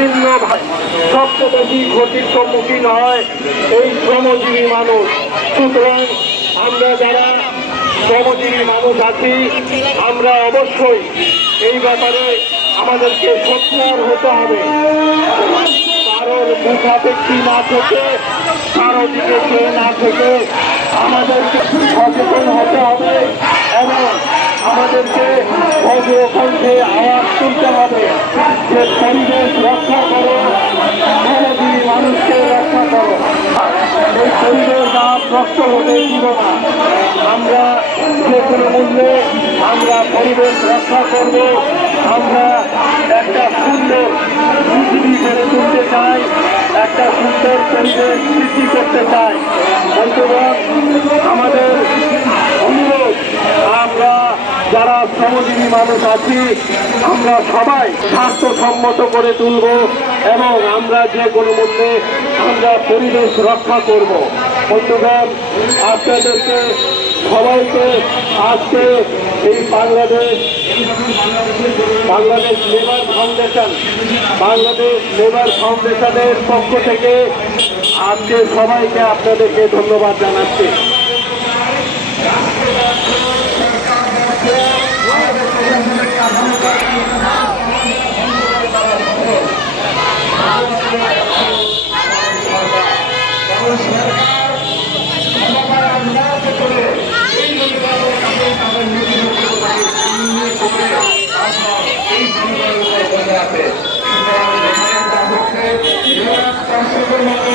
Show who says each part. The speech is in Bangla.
Speaker 1: বিভিন্ন সবচেয়ে ক্ষতির সম্মুখীন হয় এই শ্রমজীবী মানুষ। সুতরাং আমরা যারা শ্রমজীবী মানুষ আছি, আমরা অবশ্যই এই ব্যাপারে আমাদেরকে সচ্ছল হতে হবে। কারোর মুখাপেক্ষি না থেকে কারও দিকে চেয়ে না থেকে আমাদেরকে সচেতন হতে হবে। এবং আমাদেরকে যে পরিবেশ রক্ষা করো। সমাজী মানুষকে রক্ষা করো। এই পরিবেশ আপ নষ্ট হতে দিব না। আমরা যে কোনো মূল্যে আমরা পরিবেশ রক্ষা করব। আমরা একটা সুন্দর পৃথিবী গড়ে তুলতে চাই, একটা সুন্দর পরিবেশ সৃষ্টি করতে চাই। বন্ধুগণ শ্রমজীবী মানুষ আছি, আমরা সবাই স্বাস্থ্যসম্মত করে তুলব এবং আমরা যে কোনো মূল্যে আমরা পরিবেশ রক্ষা করব। বন্ধুগণ, আপনাদেরকে সবাইকে আজকে এই Bangladesh Bangladesh labour foundation, Bangladesh labour ফাউন্ডেশনের পক্ষ থেকে আজকে সবাইকে আপনাদেরকে ধন্যবাদ জানাচ্ছি।
Speaker 2: এই